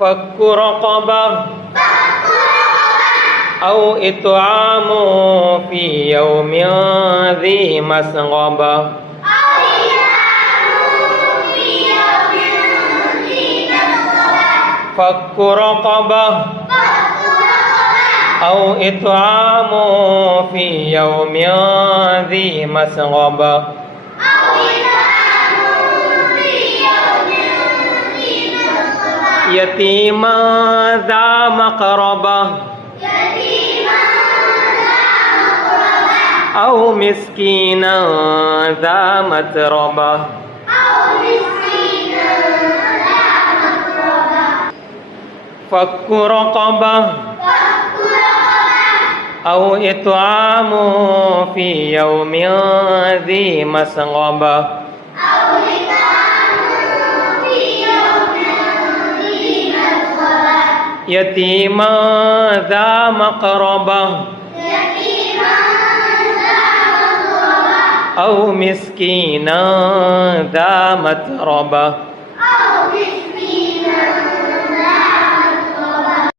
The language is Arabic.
فك رقبة أو إطعام في يوم ذي مسغبة فك رقبة أو إطعام في يوم ذي مسغبة يتيما ذا مقربة أو مسكينا ذا متربة فك رقبة أو إطعام في يوم ذي مسغبة يتيما ذا مقربة أو مسكينا ذا متربة